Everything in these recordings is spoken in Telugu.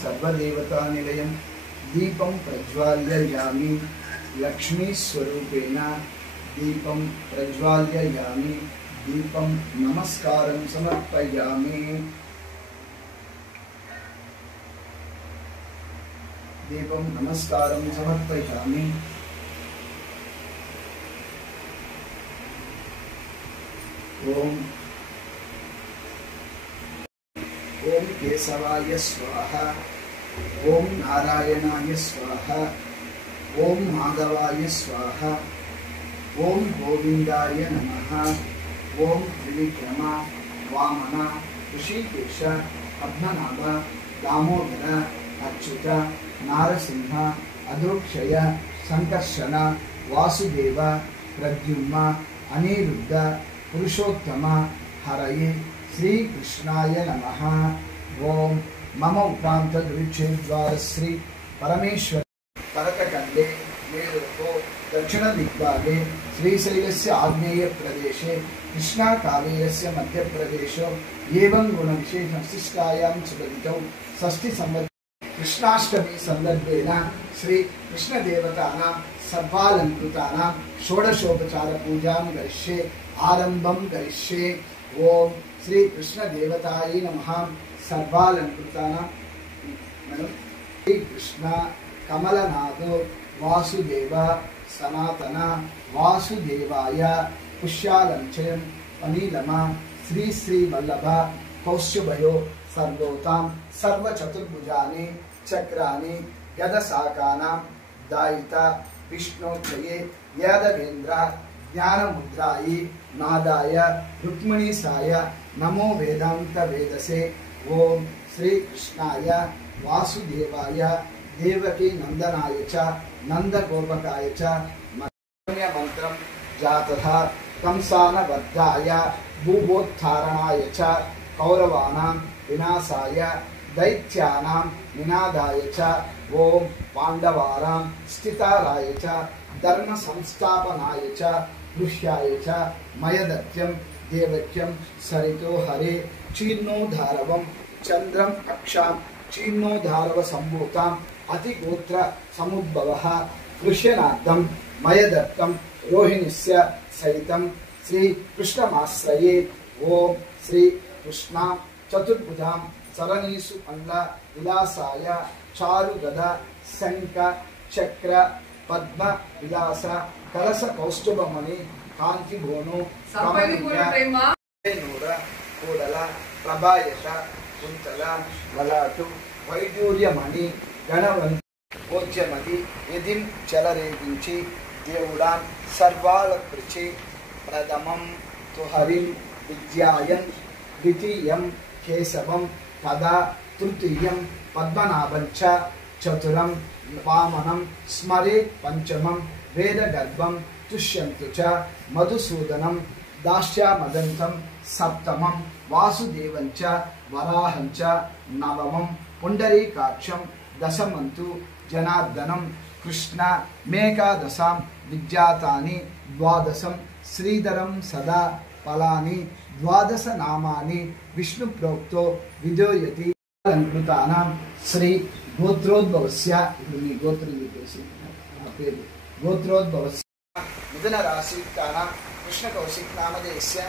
सर्वदेवता निलयं दीपं प्रज्वाल्ययामि लक्ष्मी स्वरूपेण दीपं प्रज्वाल्ययामि दीपं नमस्कारं समर्पयामि दीपं नमस्कारं समर्पयामि ओम केशवाय स्वाहा ओम नारायणाय स्वाहा ओम माधवाय स्वाहा ओम गोविंदाय नमः ओम त्रिविक्रम वामन ऋषिकेश पद्मनाभ दामोदर अच्युत नारसिंह अधोक्षय संकर्षण वासुदेव प्रद्युम्न अनिरुद्ध पुरुषोत्तम हरये श्री कृष्णाय नमः ओम मम उक्रांत दुरिच्छेद्वार श्री परमेश्वर करतकंडे मेरुको दक्षिण दिग्भागे श्रीशैलस्य आग्नेय प्रदेशे कृष्णा कावेरस्य मध्य प्रदेशो एवं गुण विशेष विशिष्टायां सुबलितौ षष्ठी संवत्सर कृष्णाष्टमी संदर्भेन श्री कृष्ण देवतानां सर्वालंकृतानां षोडशोपचार पूजां करिष्ये आरंभं करिष्ये ओम श्री कृष्ण देवताय नमः सर्वालंकृतानां श्री कृष्ण कमलनाथो वासुदेव सनातन वासुदेवाय पुष्यालंचयं अनिलम श्री श्री वल्लभ कौस्तुभयो सर्वोतां सर्वचतुर्भुजानि चक्रानि गदशाकानां दायिता विष्णोच्चये यादवेन्द्र ज्ञानमुद्रायि नादाय रुक्मिणीसाय नमो वेदांत वेदसे ओम श्री कृष्णाय वासुदेवाय देवकी नंदनाय च नंदगोपकाय च मंत्रं जातः कंसानवद्धाय भूभोत्थारणाय च कौरवानां विनाशाय दैत्यानां निनादाय च ओम पांडवानां स्थिताराय च धर्म संस्थापनाय च गृह्याय च मयदत्यं देवक्यं सरितो हरे चीर्णोधारवं चंद्रम अक्षां चीर्णोधारव संभूतां अतिगोत्र समुद्भवः कृष्यनाथं मयदत्तं रोहिणीस्य सहितं श्री कृष्णमाश्रये ओम श्री कृष्णा चतुर्भुजां चरणीषु अण्ड विलासाय चारुगदा शंख चक्र पद्म विलास कलश कौस्तुभमणि कांति भोनो नूर कूडल प्रभायश कुंतल वलाटु वैडूर्यमणि गणवंत भोज्यमति यदिं चलरेगिंचि देवुडां सर्वालकृचि प्रथमं तु हरिं विद्यायन् द्वितीयं केशवं तदा तृतीयं पद्मनाभं च चतुरं वामनं स्मरेत् पंचमं वेदगर्भं तुष्यन्तु च मधुसूदनं दास्यामदन्तं सप्तमं वासुदेवं च वराहं च नवमं पुण्डरीकाक्षं दशमन्तु जनार्दनं कृष्ण मेकादशां विज्ञातानि द्वादशं श्रीधरं सदा फलानि द्वादश नामानि विष्णु प्रोक्तो विदोयति अलंकृतानां श्री गोत्रोद्भवस्य गोत्रोद्भवस्य मिथुन राशियुक्तानां कृष्ण कौशिक नामधेयस्य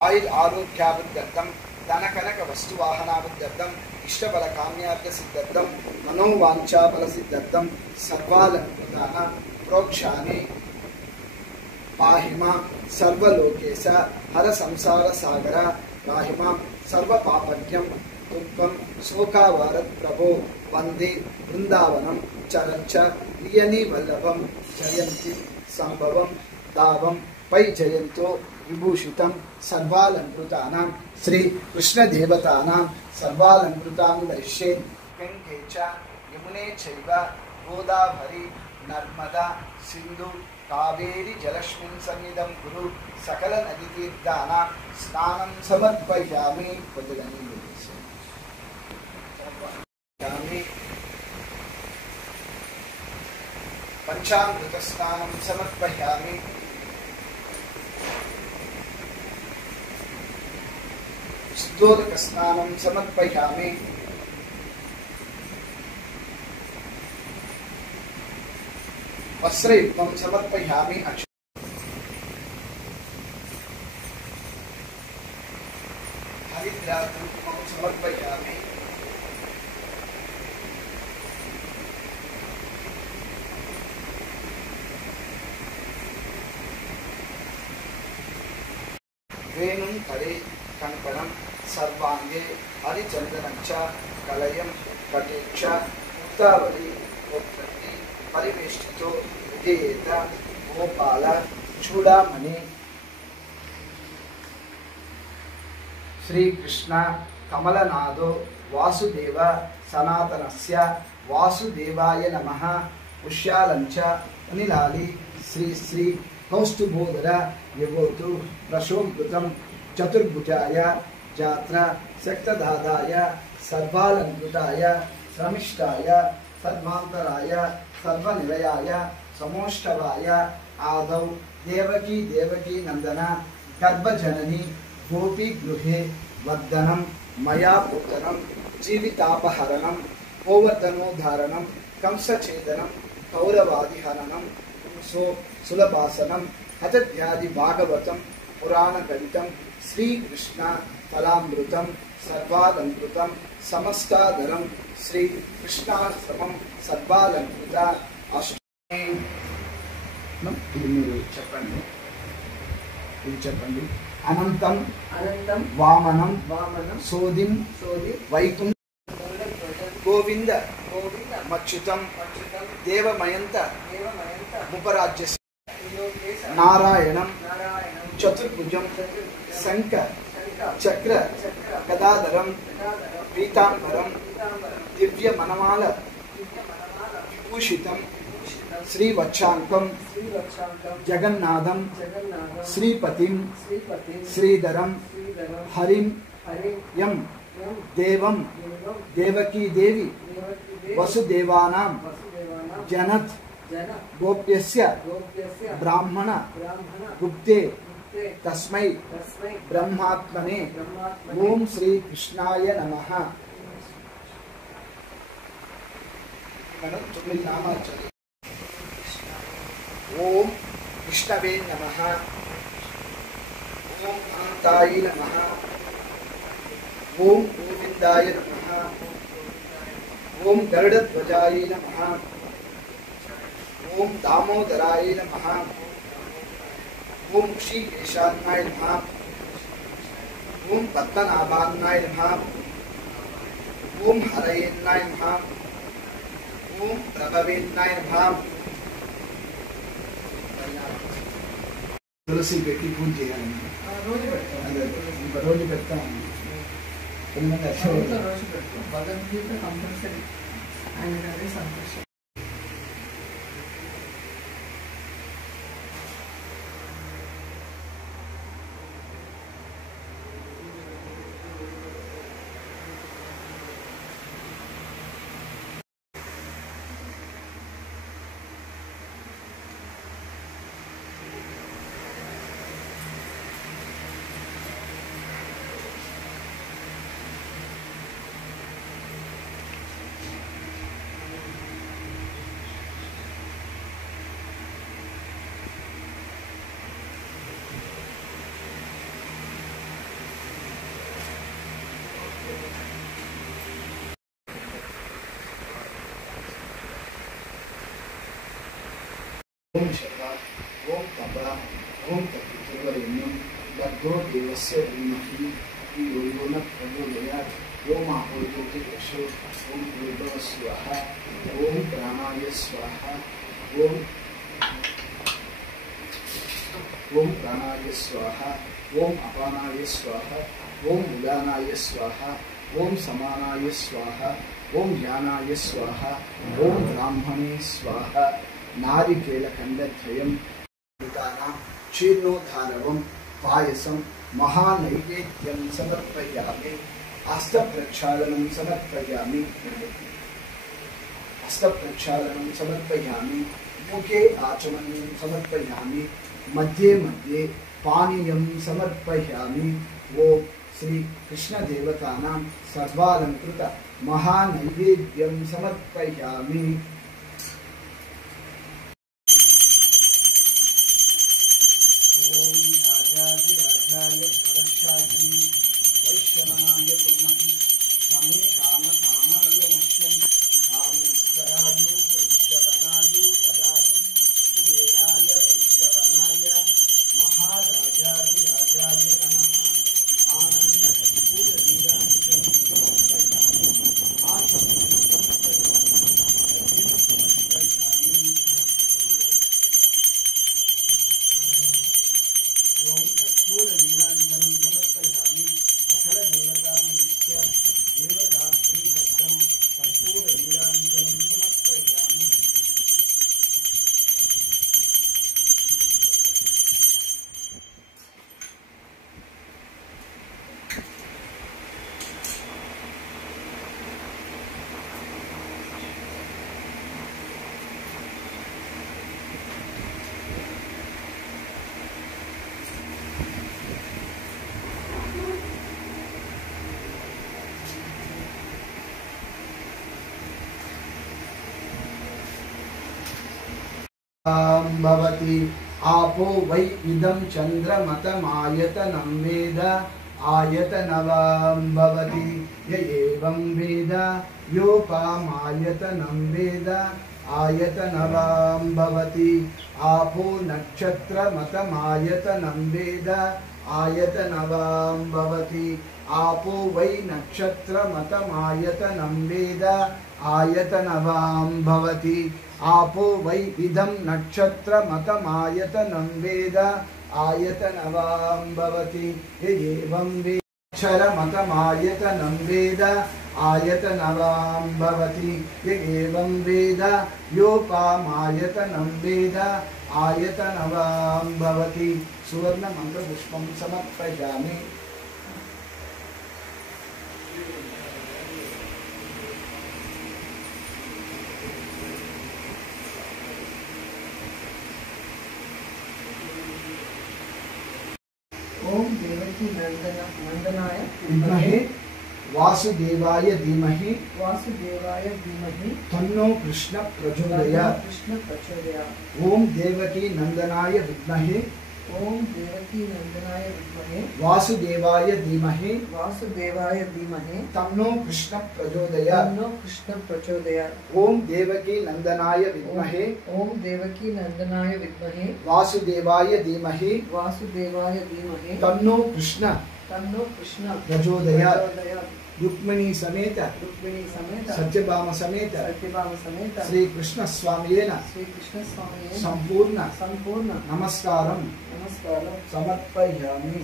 आयुर् आरोग्याभिवृद्ध्यर्थं धनकनक वस्तुवाहनाभिवृद्ध्यर्थं इष्टफल काम्यार्थ सिद्ध्यर्थं मनोवांछाफल सिद्ध्यर्थं सर्वालंकृतानां प्रोक्षानि पाहि मां सर्वलोकेश हर संसार सागर पाहि मां सर्व पापज्ञं दुःखं शोकावारत् प्रभो वंदे वृंदावनं चरञ्च प्रियनी वल्लभं जयन्ति संभवं दावं पै जयन्तो विभूषितं सर्वालंकृतानां श्री कृष्ण देवतानां सर्वालंकृतां दर्शे गंगे च यमुने चैव गोदावरी नर्मदा सिंधु कावेरी जलस्मिन् सन्निधं कुरु सकल नदी तीर्थानां स्नानं समर्पयामि पंचामृत स्नानं समर्पयामि स्तोलक स्नानं समर्पयामि वस्त्रयुक्तं समर्पयामि हरिद्राकुङ्कुमं समर्पयामि वेणुं करे कंकणं सर्वांगे हरिचंदनं च कलयं कटेक्ष मुक्तावली गोप्रति परिवेष्टितो विधेयेत गोपाल चूड़ामणि श्रीकृष्ण कमलनादो वासुदेव सनातनस्य वासुदेवाय नमः पुष्यालंच अनिलाली श्री श्री कौस्तुभोदर यवोतु प्रशोभृतं चतुर्भुजाय जात्रा शक्तदादाय सर्वालंकृताय श्रमिष्ठाय सर्वांतराय सर्वनिलयाय समोष्टवाय आदौ देवकी देवकी नंदन गर्भजननी गोपी गृहे वर्धनं मया पूतनं जीवितापहरणं गोवर्धनोद्धारणं कंसछेदनं कौरवादिहरणं सुलभासनं हतध्यादि भागवतं पुराणकवितं श्रीकृष्ण फलामृतं सर्वालंकृतं समस्ताधरं श्रीकृष्णाश्रमं सर्वालंकृत अष्टमी చెప్పండి అనంతం అనంతం వామనం వామనం సోదిం సోది వైకుంఠ గోవింద గోవింద మచ్యుతం మచ్యుతం దేవమయంత దేవమయంత ఉపరాజ్య నారాయణం నారాయణం చతుర్భుజం శంఖ చక్ర గదాధరం పీతాంబరం దివ్య మనమాల విభూషితం श्रीवक्षांकं जगन्नाथं श्रीपतिं श्रीधरं हरिं यं देवं देवकी देवी वसुदेवानां जनत गोप्यस्य ब्राह्मण गुप्ते तस्मै ब्रह्मात्मने ओम श्री कृष्णाय नमः। మనం 9 నామాలు చదివి ओम विष्णवे नमः ओम अनंताय नमः ओम गोविंदाय नमः ओम गरुड़ध्वजाय नमः ओम दामोदराय नमः ओम ऋषिकेशाय नमः ओम पद्मनाभाय नमः ओम हरयेन्नाय नमः ओम प्रभवेन्नाय नमः। तुलसी పెట్టి పూజ చేయాలి రోజు పెడతాం అదే రోజు పెడతాం కొంతమంది రోజు పెడతాం భగవద్గీత కంపల్సరీ ఆయన అదే సంతోషం। ओम शता ओम तपा ओम तत्पुरुषवरेण्यं भर्गो देवस्य धीमहि धियो यो न प्रचोदयात् ओम आपो ज्योतिषो ओम भूर्भुवः स्वाहा ओम प्राणाय स्वाहा ओम प्राणाय स्वाहा ओम अपानाय स्वाहा ओम उदानाय स्वाहा ओम समानाय स्वाहा ओम ज्ञानाय स्वाहा ओम ब्राह्मणे स्वाहा नारिकेलखण्डत्रयम् देवतानां क्षीर्णोद्धारवं पायसं महानैवेद्यं समर्पयामि हस्तप्रक्षालनं समर्पयामि मुखे आचमनीयं समर्पयामि मध्ये मध्ये पानीयं समर्पयामि ओम श्री कृष्ण देवतानां सर्वालंकृत महानैवेद्यं समर्पयामि ओम राजाधिराजाय प्रदक्षाचिनि वैश्यमनाय पुण्यं समे कामकामाय मह्यं कामेश्वराय वैश्यवनाय तदातु कुबेराय वैश्यवनाय महाराजाधिराजाय नमः आनंद कर्पूर नीराजनं समर्पयामि आत्मनं समर्पयामि अर्घ्यं समर्पयामि ओम कर्पूर नीराजनं समर्पयामि सकल देवतामुख्य देवदात्री शब्दं कर्पूर नीराजनं समर्पयामि भवति आपो वै इदं चन्द्रमतमायतनं वेद आयतनवां भवति य एवं वेद योपामायतनं वेद आयतनवां भवति आपो नक्षत्रमतमायतनं वेद आयतनवां भवति आपो वै नक्षत्रमतमायतनं वेद आयतनवां भवति आपो वै इदं नक्षत्रमतमायतनं वेद आयतनवां भवति एवं वेक्षरमतमायतनं वेद आयतनवां भवति एवं वेद योपामायतनं वेद आयतनवां भवति सुवर्णमन्त्रपुष्पं समर्पयामि ओम देवकी नंदनाय विद्महे वासुदेवाय धीमहि तन्नो कृष्ण प्रचोदयात् ओम देवकी नंदनाय विद्महे वासुदेवाय धीमहि तन्नो कृष्ण प्रचोदयात् ओम देवकी नंदनाय विद्महे वासुदेवाय धीमहि तन्नो कृष्ण प्रचोदयात् रुक्मिणी समेत सत्यभाम समेत श्री कृष्ण स्वामियेन संपूर्ण नमस्कारं समर्पयामि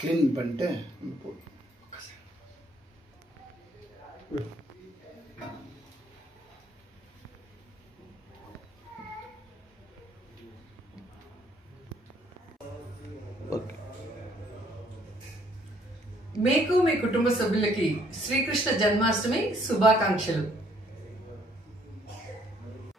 क्लीन பண்ணிட்டு మీకు మీ కుటుంబ సభ్యులకి శ్రీకృష్ణ జన్మాష్టమి శుభాకాంక్షలు.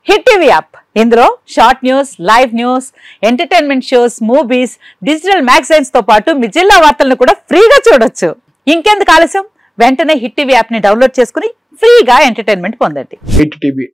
హిట్ టీవీ యాప్ ఇందులో short news, live news, entertainment shows, movies, digital magazines తో పాటు మీ జిల్లా వార్తలను కూడా ఫ్రీగా చూడొచ్చు. ఇంకెందుకు ఆలస్యం, వెంటనే హిట్ టీవీ యాప్ ని డౌన్లోడ్ చేసుకుని ఫ్రీగా ఎంటర్టైన్మెంట్ పొందండి. Hit TV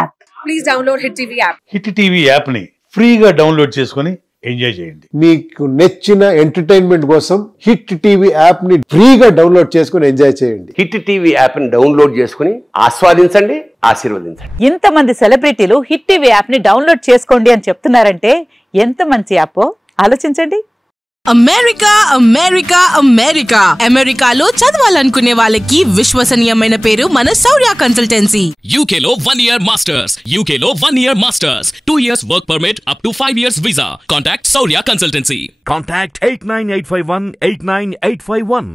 app please download hit TV app. Hit TV app ని ఫ్రీగా డౌన్లోడ్ చేసుకుని ఎంజాయ్ చేయండి. మీకు నచ్చిన ఎంటర్టైన్మెంట్ కోసం హిట్ టీవీ యాప్ ని ఫ్రీగా డౌన్లోడ్ చేసుకుని ఎంజాయ్ చేయండి. హిట్ టీవీ యాప్ ని డౌన్లోడ్ చేసుకుని ఆస్వాదించండి, ఆశీర్వదించండి. ఇంతమంది సెలబ్రిటీలు హిట్ టీవీ యాప్ ని డౌన్లోడ్ చేసుకోండి అని చెప్తున్నారంటే ఎంత మంచి యాప్ ఆలోచించండి. అమెరికా అమెరికా అమెరికా అమెరికాలో చదవాలనుకునే వాళ్ళకి విశ్వసనీయమైన పేరు మన శౌర్య కన్సల్టెన్సీ. UK లో 1 year masters, UK లో 1 year masters, 2 years work permit up to 5 years visa. Contact Shaurya Consultancy. Contact 89851 89851.